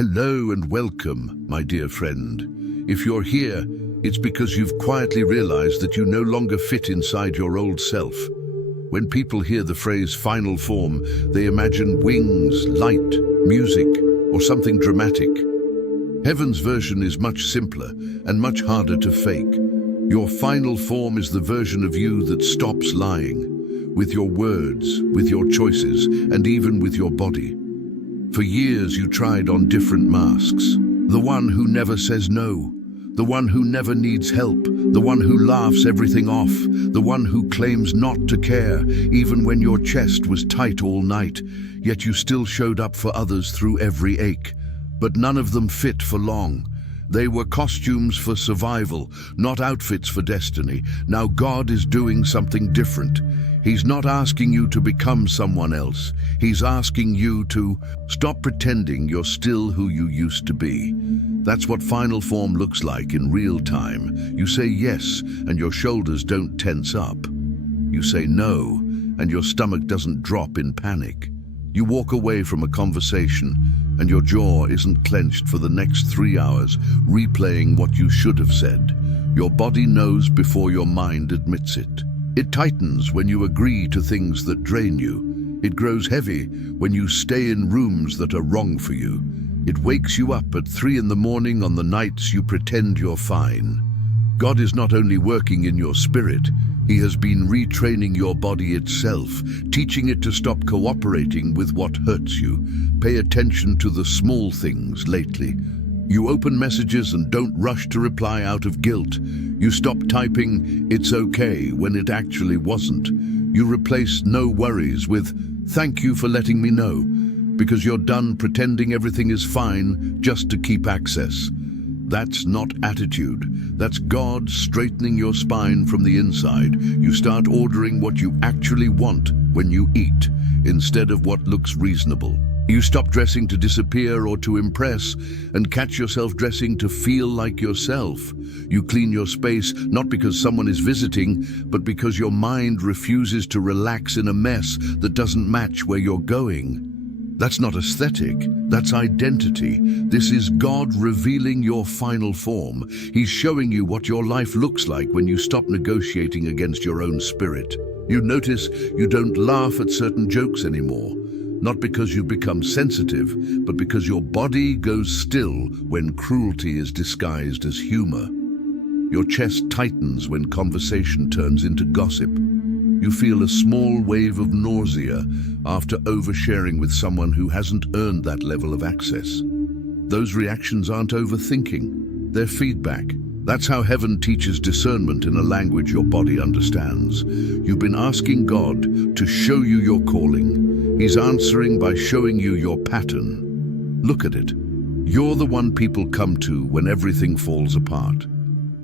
Hello and welcome, my dear friend. If you're here, it's because you've quietly realized that you no longer fit inside your old self. When people hear the phrase final form, they imagine wings, light, music, or something dramatic. Heaven's version is much simpler and much harder to fake. Your final form is the version of you that stops lying, with your words, with your choices, and even with your body. For years you tried on different masks. The one who never says no, the one who never needs help, the one who laughs everything off, the one who claims not to care, even when your chest was tight all night, yet you still showed up for others through every ache. But none of them fit for long. They were costumes for survival, not outfits for destiny. Now God is doing something different. He's not asking you to become someone else. He's asking you to stop pretending you're still who you used to be. That's what final form looks like in real time. You say yes, and your shoulders don't tense up. You say no, and your stomach doesn't drop in panic. You walk away from a conversation, and your jaw isn't clenched for the next 3 hours, replaying what you should have said. Your body knows before your mind admits it. It tightens when you agree to things that drain you. It grows heavy when you stay in rooms that are wrong for you. It wakes you up at 3 in the morning on the nights you pretend you're fine. God is not only working in your spirit, He has been retraining your body itself, teaching it to stop cooperating with what hurts you. Pay attention to the small things lately. You open messages and don't rush to reply out of guilt. You stop typing, "It's okay," when it actually wasn't. You replace "no worries" with "thank you for letting me know," because you're done pretending everything is fine just to keep access. That's not attitude. That's God straightening your spine from the inside. You start ordering what you actually want when you eat, instead of what looks reasonable. You stop dressing to disappear or to impress, and catch yourself dressing to feel like yourself. You clean your space not because someone is visiting, but because your mind refuses to relax in a mess that doesn't match where you're going. That's not aesthetic, that's identity. This is God revealing your final form. He's showing you what your life looks like when you stop negotiating against your own spirit. You notice you don't laugh at certain jokes anymore, not because you've become sensitive, but because your body goes still when cruelty is disguised as humor. Your chest tightens when conversation turns into gossip. You feel a small wave of nausea after oversharing with someone who hasn't earned that level of access. Those reactions aren't overthinking, they're feedback. That's how heaven teaches discernment in a language your body understands. You've been asking God to show you your calling. He's answering by showing you your pattern. Look at it. You're the one people come to when everything falls apart.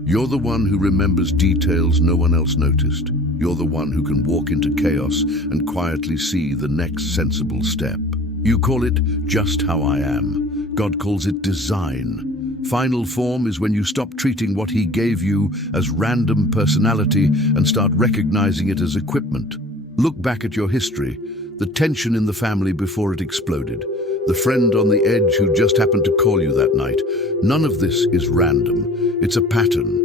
You're the one who remembers details no one else noticed. You're the one who can walk into chaos and quietly see the next sensible step. You call it just how I am. God calls it design. Final form is when you stop treating what He gave you as random personality and start recognizing it as equipment. Look back at your history, the tension in the family before it exploded, the friend on the edge who just happened to call you that night. None of this is random. It's a pattern.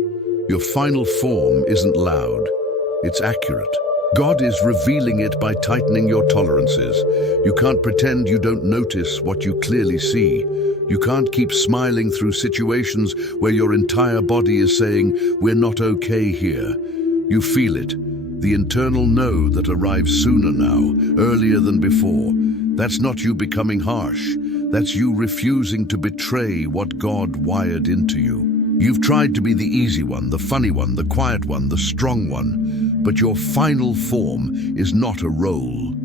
Your final form isn't loud. It's accurate. God is revealing it by tightening your tolerances. You can't pretend you don't notice what you clearly see. You can't keep smiling through situations where your entire body is saying, "We're not okay here." You feel it, the internal no that arrives sooner now, earlier than before. That's not you becoming harsh. That's you refusing to betray what God wired into you. You've tried to be the easy one, the funny one, the quiet one, the strong one, but your final form is not a role.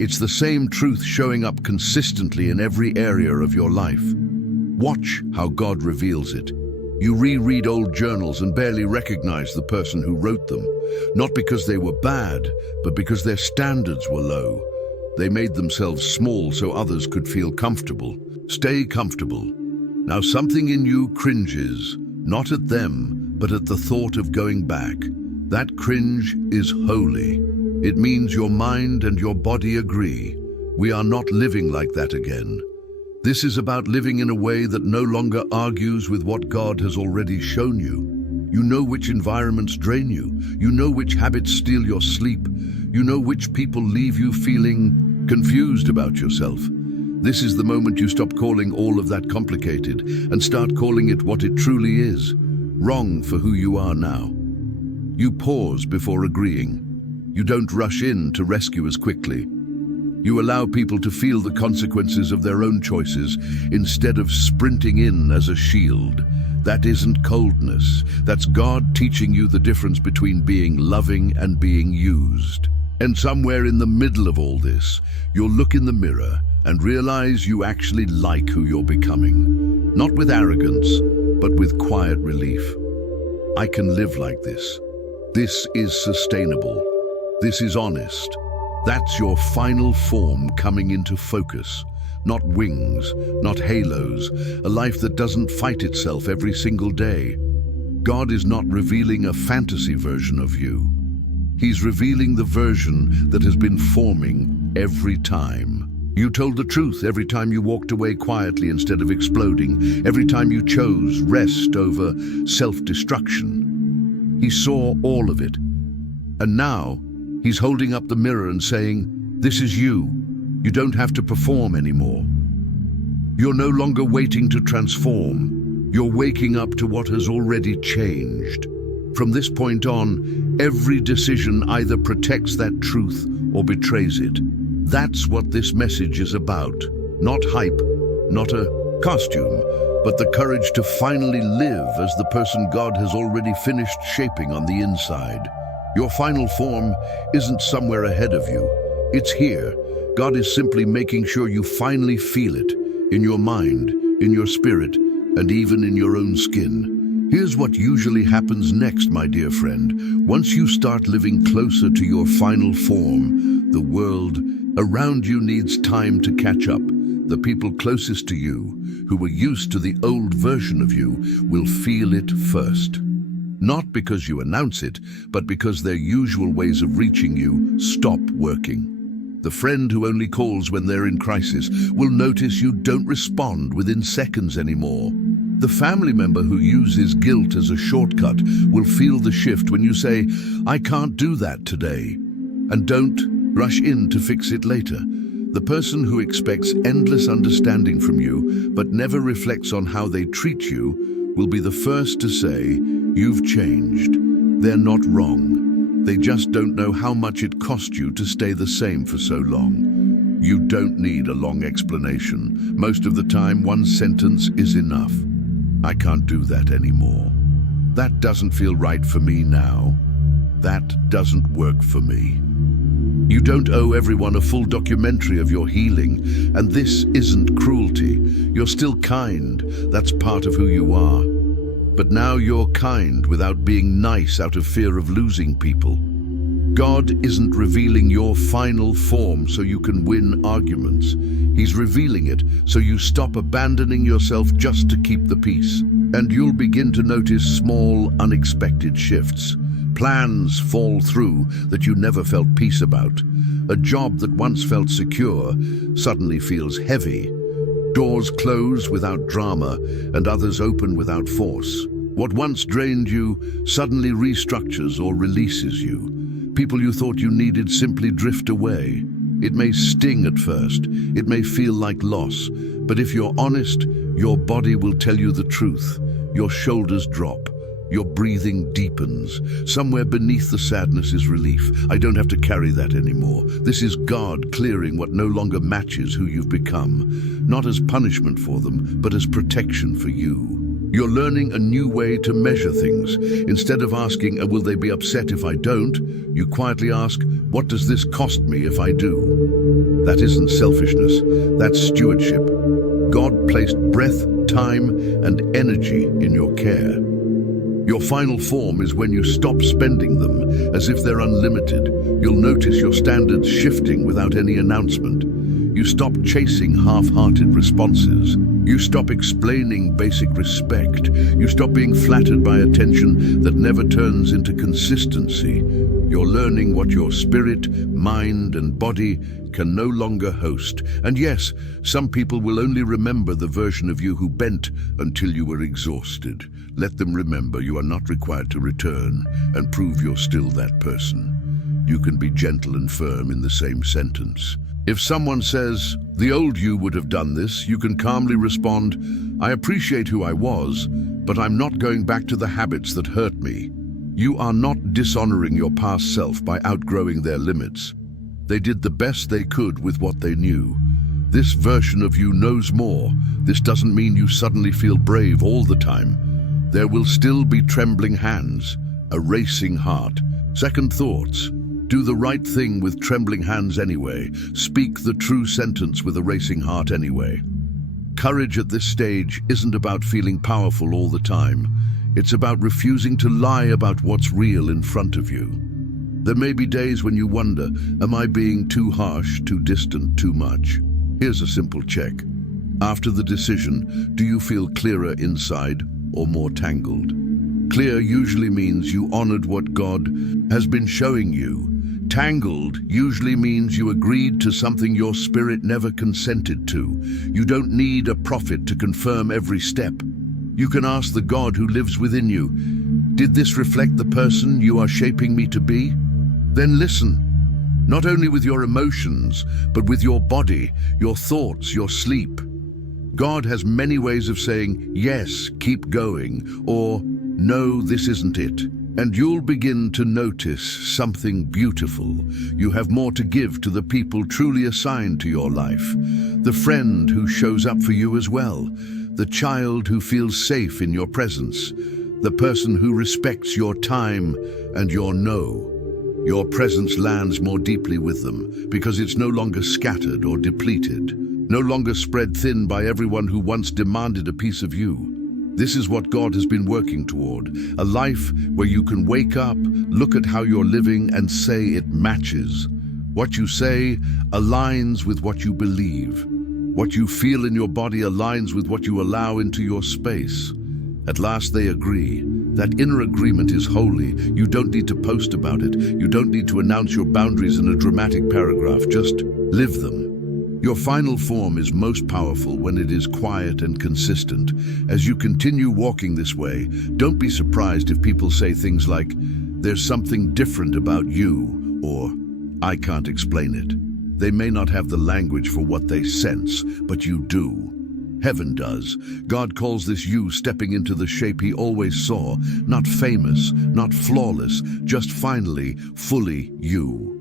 It's the same truth showing up consistently in every area of your life. Watch how God reveals it. You reread old journals and barely recognize the person who wrote them, not because they were bad, but because their standards were low. They made themselves small so others could feel comfortable. Stay comfortable. Now something in you cringes, not at them, but at the thought of going back. That cringe is holy. It means your mind and your body agree. We are not living like that again. This is about living in a way that no longer argues with what God has already shown you. You know which environments drain you. You know which habits steal your sleep. You know which people leave you feeling confused about yourself. This is the moment you stop calling all of that complicated and start calling it what it truly is, wrong for who you are now. You pause before agreeing. You don't rush in to rescue as quickly. You allow people to feel the consequences of their own choices instead of sprinting in as a shield. That isn't coldness. That's God teaching you the difference between being loving and being used. And somewhere in the middle of all this, you'll look in the mirror and realize you actually like who you're becoming. Not with arrogance, but with quiet relief. I can live like this. This is sustainable. This is honest. That's your final form coming into focus. Not wings, not halos, a life that doesn't fight itself every single day. God is not revealing a fantasy version of you. He's revealing the version that has been forming every time. You told the truth every time you walked away quietly instead of exploding, every time you chose rest over self-destruction. He saw all of it. And now, he's holding up the mirror and saying, "This is you. You don't have to perform anymore." You're no longer waiting to transform. You're waking up to what has already changed. From this point on, every decision either protects that truth or betrays it. That's what this message is about. Not hype, not a costume, but the courage to finally live as the person God has already finished shaping on the inside. Your final form isn't somewhere ahead of you. It's here. God is simply making sure you finally feel it in your mind, in your spirit, and even in your own skin. Here's what usually happens next, my dear friend. Once you start living closer to your final form, the world around you needs time to catch up. The people closest to you, who were used to the old version of you, will feel it first. Not because you announce it, but because their usual ways of reaching you stop working. The friend who only calls when they're in crisis will notice you don't respond within seconds anymore. The family member who uses guilt as a shortcut will feel the shift when you say, "I can't do that today." And don't rush in to fix it later. The person who expects endless understanding from you, but never reflects on how they treat you, will be the first to say, "You've changed." They're not wrong. They just don't know how much it cost you to stay the same for so long. You don't need a long explanation. Most of the time, one sentence is enough. "I can't do that anymore. That doesn't feel right for me now. That doesn't work for me." You don't owe everyone a full documentary of your healing, and this isn't cruelty. You're still kind. That's part of who you are. But now you're kind without being nice out of fear of losing people. God isn't revealing your final form so you can win arguments. He's revealing it so you stop abandoning yourself just to keep the peace. And you'll begin to notice small, unexpected shifts. Plans fall through that you never felt peace about. A job that once felt secure suddenly feels heavy. Doors close without drama and others open without force. What once drained you suddenly restructures or releases you. People you thought you needed simply drift away. It may sting at first, it may feel like loss, but if you're honest, your body will tell you the truth. Your shoulders drop. Your breathing deepens. Somewhere beneath the sadness is relief. I don't have to carry that anymore. This is God clearing what no longer matches who you've become. Not as punishment for them, but as protection for you. You're learning a new way to measure things. Instead of asking, will they be upset if I don't? You quietly ask, what does this cost me if I do? That isn't selfishness, that's stewardship. God placed breath, time, and energy in your care. Your final form is when you stop spending them as if they're unlimited. You'll notice your standards shifting without any announcement. You stop chasing half-hearted responses. You stop explaining basic respect. You stop being flattered by attention that never turns into consistency. You're learning what your spirit, mind, and body can no longer host. And yes, some people will only remember the version of you who bent until you were exhausted. Let them remember you are not required to return and prove you're still that person. You can be gentle and firm in the same sentence. If someone says, "The old you would have done this," you can calmly respond, "I appreciate who I was, but I'm not going back to the habits that hurt me." You are not dishonoring your past self by outgrowing their limits. They did the best they could with what they knew. This version of you knows more. This doesn't mean you suddenly feel brave all the time. There will still be trembling hands, a racing heart, second thoughts. Do the right thing with trembling hands anyway. Speak the true sentence with a racing heart anyway. Courage at this stage isn't about feeling powerful all the time. It's about refusing to lie about what's real in front of you. There may be days when you wonder, am I being too harsh, too distant, too much? Here's a simple check. After the decision, do you feel clearer inside or more tangled? Clear usually means you honored what God has been showing you. Tangled usually means you agreed to something your spirit never consented to. You don't need a prophet to confirm every step. You can ask the God who lives within you, "Did this reflect the person you are shaping me to be?" Then listen, not only with your emotions, but with your body, your thoughts, your sleep. God has many ways of saying, "Yes, keep going," or "No, this isn't it." And you'll begin to notice something beautiful. You have more to give to the people truly assigned to your life. The friend who shows up for you as well. The child who feels safe in your presence. The person who respects your time and your no. Your presence lands more deeply with them because it's no longer scattered or depleted. No longer spread thin by everyone who once demanded a piece of you. This is what God has been working toward, a life where you can wake up, look at how you're living, and say it matches. What you say aligns with what you believe. What you feel in your body aligns with what you allow into your space. At last they agree. That inner agreement is holy. You don't need to post about it. You don't need to announce your boundaries in a dramatic paragraph. Just live them. Your final form is most powerful when it is quiet and consistent. As you continue walking this way, don't be surprised if people say things like, "There's something different about you," or "I can't explain it." They may not have the language for what they sense, but you do. Heaven does. God calls this you stepping into the shape he always saw, not famous, not flawless, just finally, fully you.